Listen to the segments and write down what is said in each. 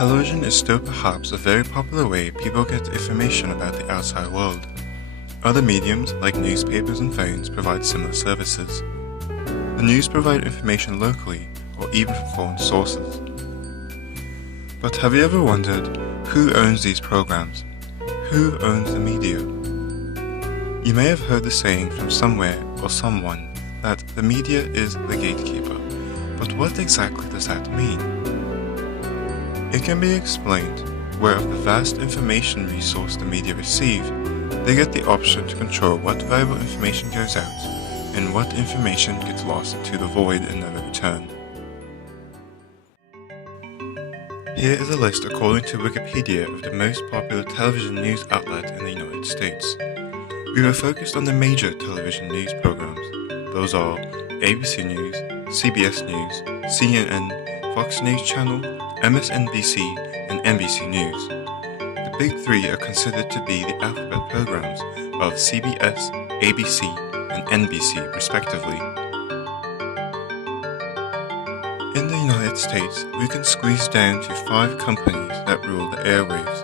Television is still perhaps a very popular way people get information about the outside world. Other mediums, like newspapers and phones, provide similar services. The news provide information locally or even from foreign sources. But have you ever wondered who owns these programs? Who owns the media? You may have heard the saying from somewhere or someone that the media is the gatekeeper, but what exactly does that mean? It can be explained where of the vast information resource the media receive, they get the option to control what valuable information goes out and what information gets lost into the void and never return. Here is a list according to Wikipedia of the most popular television news outlet in the United States. We were focused on the major television news programs. Those are ABC News, CBS News, CNN, Fox News Channel, MSNBC, and NBC News. The big three are considered to be the alphabet programs of CBS, ABC, and NBC respectively. In the United States, we can squeeze down to 5 companies that rule the airwaves.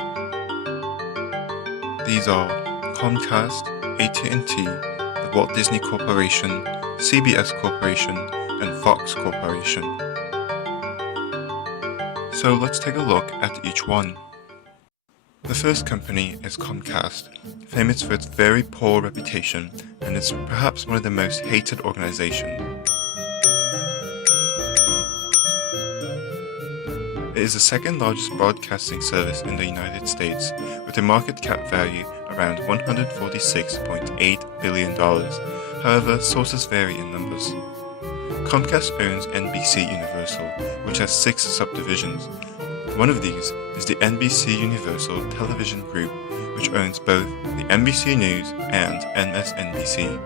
These are Comcast, AT&T, the Walt Disney Corporation, CBS Corporation, and Fox Corporation. So let's take a look at each one. The first company is Comcast, famous for its very poor reputation, and it's perhaps one of the most hated organizations. It is the second largest broadcasting service in the United States, with a market cap value around $146.8 billion. However, sources vary in numbers. Comcast owns NBC Universal, which has 6 subdivisions. One of these is the NBC Universal Television Group, which owns both the NBC News and MSNBC.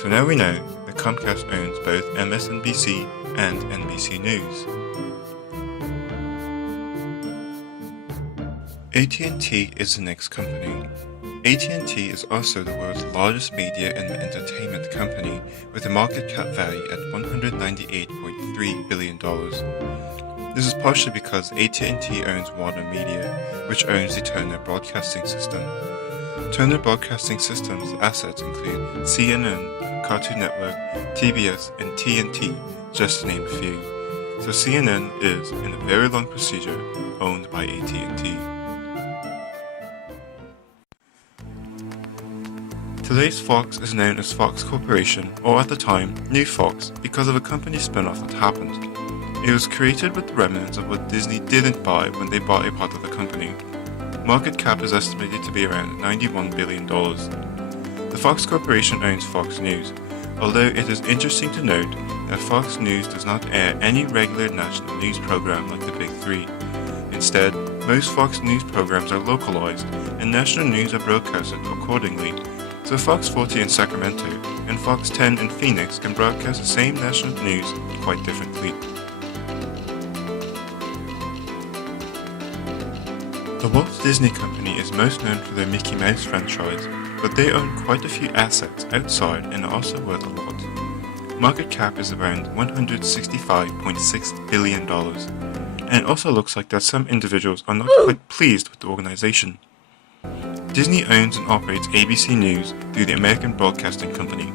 So now we know that Comcast owns both MSNBC and NBC News. AT&T is the next company. AT&T is also the world's largest media and entertainment company, with a market cap value at $198.3 billion. This is partially because AT&T owns Warner Media, which owns the Turner Broadcasting System. Turner Broadcasting System's assets include CNN, Cartoon Network, TBS, and TNT, just to name a few. So CNN is, in a very long procedure, owned by AT&T. Today's Fox is known as Fox Corporation, or at the time, New Fox, because of a company spin-off that happened. It was created with the remnants of what Disney didn't buy when they bought a part of the company. Market cap is estimated to be around $91 billion. The Fox Corporation owns Fox News, although it is interesting to note that Fox News does not air any regular national news program like the Big Three. Instead, most Fox News programs are localized, and national news are broadcasted accordingly. So Fox 40 in Sacramento and Fox 10 in Phoenix can broadcast the same national news quite differently. The Walt Disney Company is most known for their Mickey Mouse franchise, but they own quite a few assets outside and are also worth a lot. Market cap is around $165.6 billion, and it also looks like that some individuals are not quite pleased with the organization. Disney owns and operates ABC News through the American Broadcasting Company.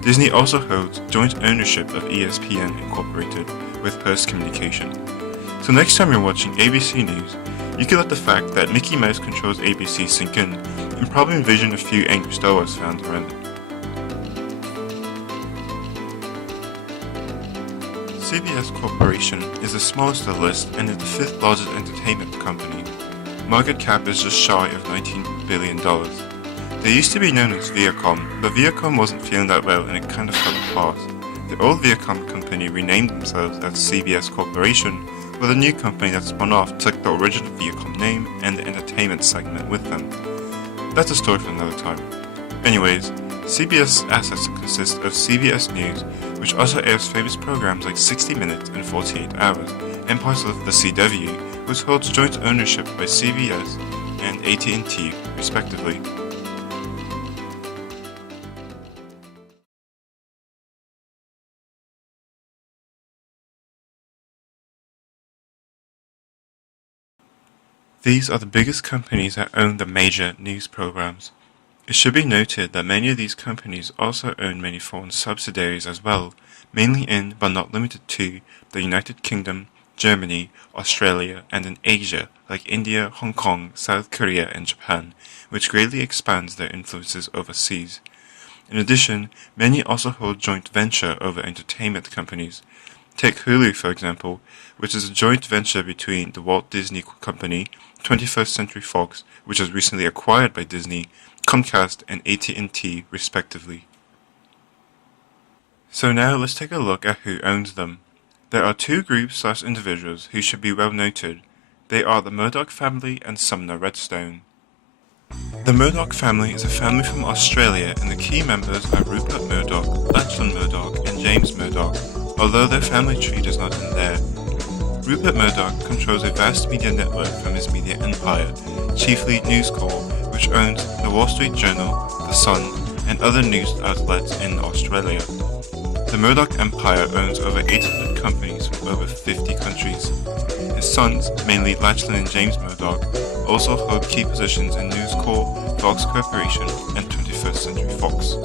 Disney also holds joint ownership of ESPN Incorporated with Hearst Communication. So next time you're watching ABC News, you can let the fact that Mickey Mouse controls ABC sink in, and probably envision a few angry Star Wars fans around it. CBS Corporation is the smallest of the list and is the 5th largest entertainment company. Market cap is just shy of $19 billion. They used to be known as Viacom, but Viacom wasn't feeling that well and it kind of fell apart. The old Viacom company renamed themselves as CBS Corporation, while the new company that spun off took the original Viacom name and the entertainment segment with them. That's a story for another time. Anyways, CBS assets consist of CBS News, which also airs famous programs like 60 Minutes and 48 Hours, and parts of the CW, which holds joint ownership by CBS and AT&T, respectively. These are the biggest companies that own the major news programs. It should be noted that many of these companies also own many foreign subsidiaries as well, mainly in, but not limited to, the United Kingdom, Germany, Australia, and in Asia, like India, Hong Kong, South Korea, and Japan, which greatly expands their influences overseas. In addition, many also hold joint venture over entertainment companies. Take Hulu, for example, which is a joint venture between the Walt Disney Company, 21st Century Fox, which was recently acquired by Disney, Comcast, and AT&T, respectively. So now let's take a look at who owns them. There are two groups/individuals who should be well noted. They are the Murdoch family and Sumner Redstone. The Murdoch family is a family from Australia, and the key members are Rupert Murdoch, Lachlan Murdoch, and James Murdoch, although their family tree does not end there. Rupert Murdoch controls a vast media network from his media empire, chiefly News Corp, which owns the Wall Street Journal, The Sun, and other news outlets in Australia. The Murdoch empire owns over 800 companies from over 50 countries. His sons, mainly Lachlan and James Murdoch, also hold key positions in News Corp, Fox Corporation, and 21st Century Fox.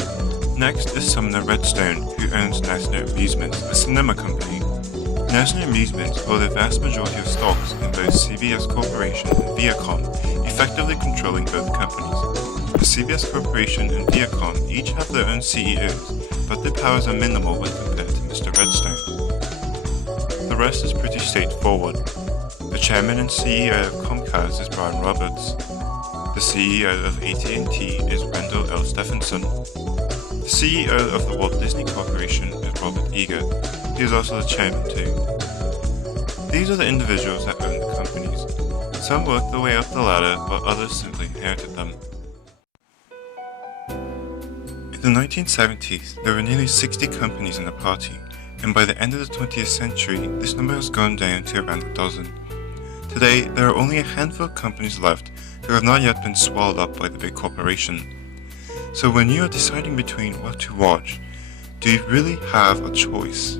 Next is Sumner Redstone, who owns National Amusements, a cinema company. National Amusements hold a vast majority of stocks in both CBS Corporation and Viacom, effectively controlling both companies. The CBS Corporation and Viacom each have their own CEOs, but their powers are minimal when compared to Mr. Redstone. The rest is pretty straightforward. The chairman and CEO of Comcast is Brian Roberts. The CEO of AT&T is Wendell L. Stephenson. The CEO of the Walt Disney Corporation is Robert Iger. He is also the chairman too. These are the individuals that own the companies. Some worked their way up the ladder, while others simply inherited them. In the 1970s, there were nearly 60 companies in the party, and by the end of the 20th century, this number has gone down to around a dozen. Today, there are only a handful of companies left who have not yet been swallowed up by the big corporation. So when you are deciding between what to watch, do you really have a choice?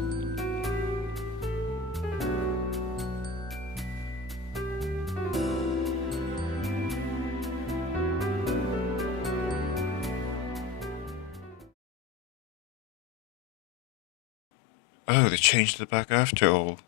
Oh, they changed it back after all.